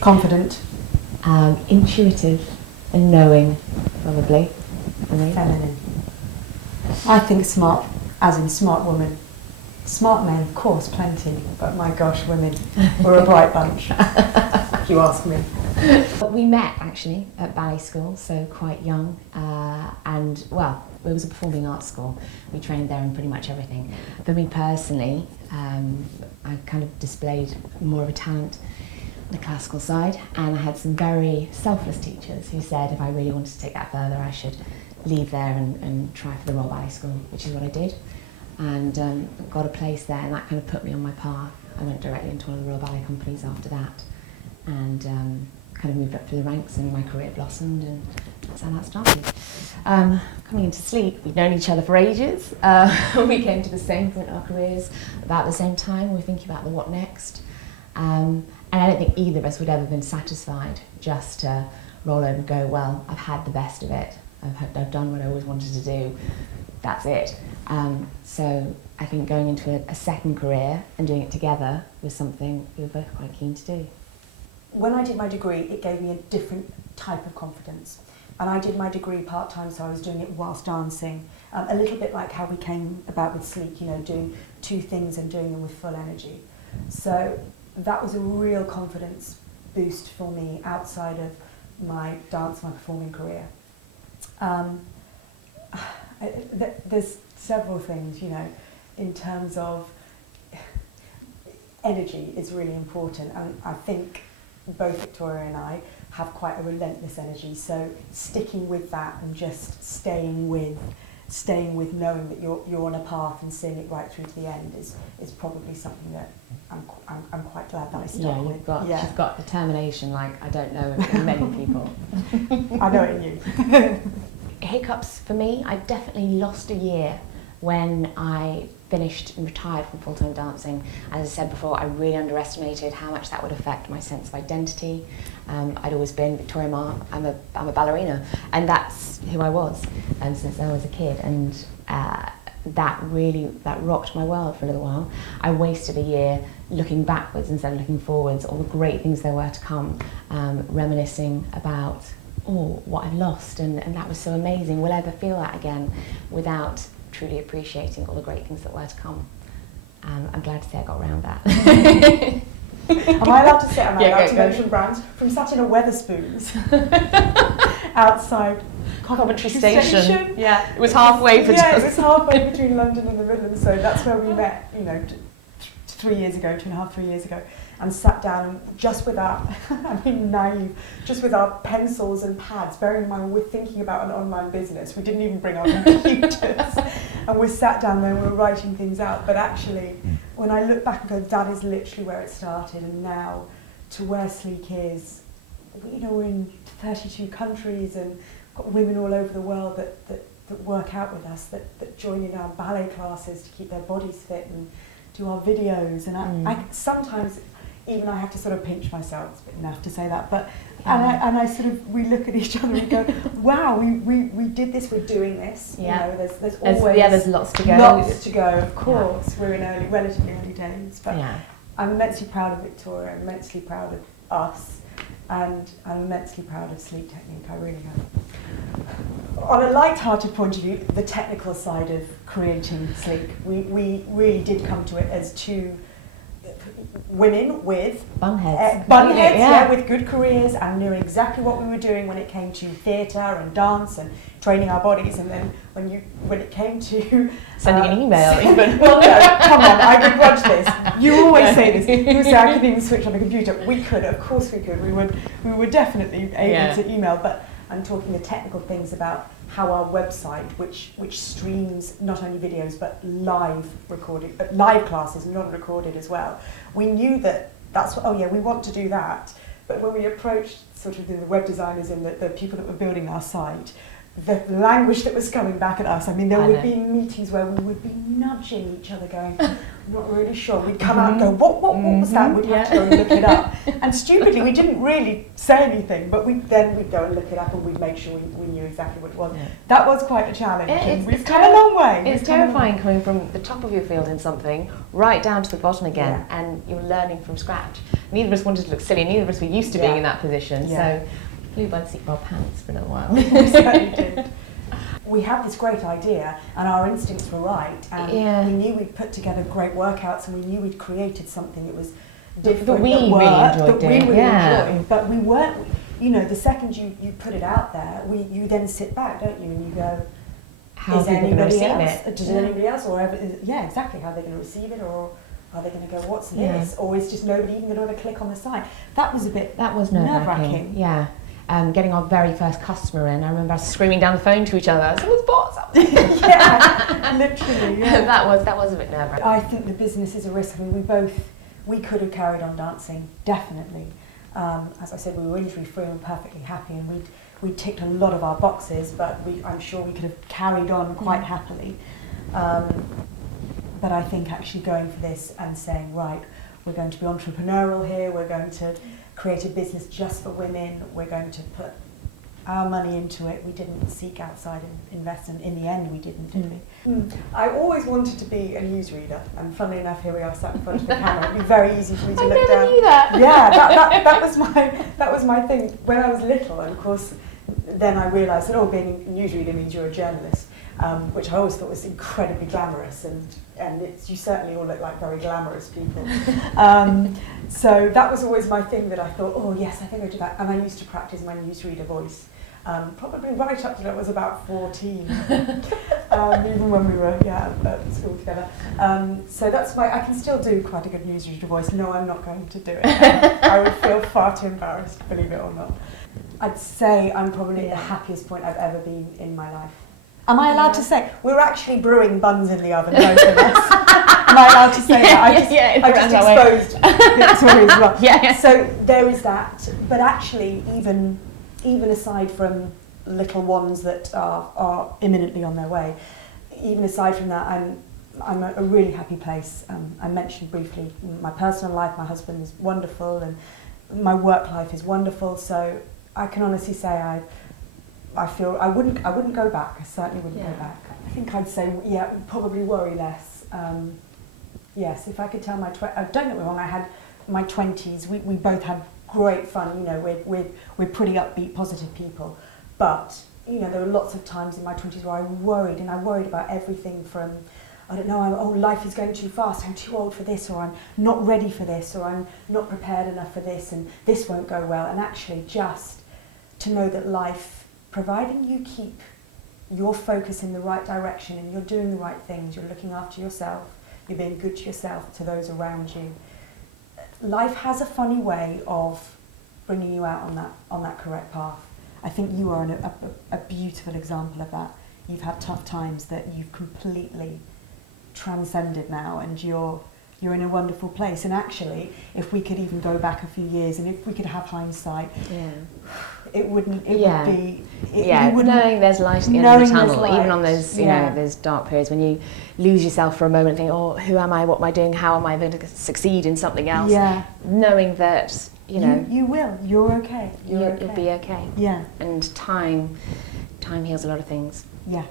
Confident. Intuitive and knowing, probably. Feminine. I think smart, as in smart woman. Smart men, of course, plenty, but my gosh, women, we're a bright bunch, if you ask me. We met actually at ballet school, so quite young, and well, it was a performing arts school. We trained there in pretty much everything. For me personally, I kind of displayed more of a talent on the classical side, and I had some very selfless teachers who said if I really wanted to take that further, I should leave there and try for the Royal Ballet School, which is what I did, and got a place there, and that kind of put me on my path. I went directly into one of the Royal Ballet companies after that, and kind of moved up through the ranks, and my career blossomed, and that's how that started. Coming into Sleek, we'd known each other for ages. We came to the same point in our careers about the same time. We were thinking about the what next. And I don't think either of us would ever been satisfied just to roll over and go, well, I've had the best of it. I've done what I always wanted to do. That's it. So I think going into a second career and doing it together was something we were both quite keen to do. When I did my degree, it gave me a different type of confidence. And I did my degree part-time, so I was doing it whilst dancing. A little bit like how we came about with Sleek, you know, doing two things and doing them with full energy. So that was a real confidence boost for me outside of my dance, my performing career. There's several things, you know, in terms of energy is really important, and I think both Victoria and I have quite a relentless energy, so sticking with that and just staying with knowing that you're on a path and seeing it right through to the end is probably something that I'm quite glad that I stuck with. You've got determination like I don't know in many people. I know it in you. Hiccups for me, I definitely lost a year when I finished and retired from full-time dancing. As I said before, I really underestimated how much that would affect my sense of identity. I'd always been Victoria Marr, I'm a ballerina, and that's who I was since I was a kid, and that rocked my world for a little while. I wasted a year looking backwards instead of looking forwards, all the great things there were to come, reminiscing about what I've lost, and that was so amazing. Will I ever feel that again without truly appreciating all the great things that were to come? I'm glad to say I got around that. Am I allowed to say, mention brands? From sat in a Weatherspoons outside Coventry Station. Yeah, it was halfway between. Yeah, it was halfway between London and the Midlands, so that's where we met, you know, 3 years ago, 2.5, 3 years ago, and sat down and just with our, I mean naive, just with our pencils and pads, bearing in mind we're thinking about an online business, we didn't even bring our computers, and we sat down there and we were writing things out, but actually, when I look back and go, that is literally where it started, and now to where Sleek is, you know, we're in 32 countries and got women all over the world that work out with us, that join in our ballet classes to keep their bodies fit and do our videos, and I sometimes even I have to sort of pinch myself, it's a bit naff to say that, but and I sort of, we look at each other and go, wow, we did this, we're doing this, you know, there's always there's lots to go. Lots to go, of course, we're in relatively early days, but I'm immensely proud of Victoria, I'm immensely proud of us, and I'm immensely proud of Sleek Technique, I really am. On a light-hearted point of view, the technical side of creating Sleek, we really did come to it as two women with bunheads, with good careers, and knew exactly what we were doing when it came to theatre and dance and training our bodies. And then when it came to sending an email, even well, no, come on, I begrudge this. You always say this. You say I could even switch on the computer. We could, of course, we could. We were definitely able to email, but I'm talking the technical things about how our website, which streams not only videos but live classes, not recorded as well. We knew that's what, we want to do that. But when we approached sort of the web designers and the people that were building our site, the language that was coming back at us, I mean, there would be meetings where we would be nudging each other going, I'm not really sure. We'd come out and go, what was that? We'd have to go and look it up. And stupidly, we didn't really say anything, but we'd go and look it up and we'd make sure we knew exactly what it was. Yeah. That was quite a challenge. We've come a long way. It's terrifying coming from the top of your field in something right down to the bottom again, and you're learning from scratch. neither of us wanted to look silly, neither of us were used to being in that position, Yeah. so flew by the seat of our pants for a little while. We certainly did. We had this great idea and our instincts were right, and we knew we'd put together great workouts, and we knew we'd created something that was different, that we really enjoyed doing. Enjoyed, but we weren't, you know, the second you put it out there, you then sit back, don't you, and you go, how is anybody else? Does anybody else, or exactly, how are they going to receive it, or are they going to go, what's this, or is just nobody even going to click on the site? That was nerve-wracking. Yeah. Getting our very first customer in, I remember us screaming down the phone to each other, someone's bought something. Yeah, literally, yeah. that was a bit nerve-wracking. I think the business is a risk. I mean, we could have carried on dancing, definitely. As I said, we were injury-free and perfectly happy, and we'd ticked a lot of our boxes, but I'm sure we could have carried on quite happily. But I think actually going for this and saying, right, we're going to be entrepreneurial here, we're going to create a business just for women, we're going to put our money into it. We didn't seek outside investment. In the end, we didn't, did we? I always wanted to be a newsreader, and funnily enough, here we are sat in front of the camera. It'd be very easy for me to look down. I never knew that. Yeah, that was my thing when I was little, and of course, then I realised that being a newsreader means you're a journalist, which I always thought was incredibly glamorous, and you certainly all look like very glamorous people. So that was always my thing, that I thought, oh yes, I think I'll do that. And I used to practice my newsreader voice, probably right up to I was about 14, even when we were at school together. So that's why I can still do quite a good newsreader voice. No, I'm not going to do it. I would feel far too embarrassed, believe it or not. I'd say I'm probably at the happiest point I've ever been in my life. Am I allowed to say? We're actually brewing buns in the oven, both of us. Am I allowed to say that? I just exposed Victoria's well. Yeah. So there is that. But actually, even aside from little ones that are imminently on their way, even aside from that, I'm at a really happy place. I mentioned briefly my personal life. My husband is wonderful, and my work life is wonderful. So I can honestly say I feel I wouldn't go back. I certainly wouldn't go back. I think I'd say probably worry less. Yes, if I could tell don't get me wrong. I had my 20s. We both had great fun. You know, we're pretty upbeat, positive people. But you know, there were lots of times in my 20s where I worried, and I worried about everything from, I don't know, life is going too fast. I'm too old for this, or I'm not ready for this, or I'm not prepared enough for this, and this won't go well. And actually, just to know that life, providing you keep your focus in the right direction and you're doing the right things, you're looking after yourself, you're being good to yourself, to those around you, life has a funny way of bringing you out on that correct path. I think you are a beautiful example of that. You've had tough times that you've completely transcended now, and you're in a wonderful place. And actually, if we could even go back a few years, and if we could have hindsight, it wouldn't. It would be. Knowing there's light at the end of the tunnel, even on those those dark periods when you lose yourself for a moment, and think, oh, who am I? What am I doing? How am I going to succeed in something else? Yeah. Knowing that you will. You're okay. You'll be okay. Yeah. And time heals a lot of things. Yeah.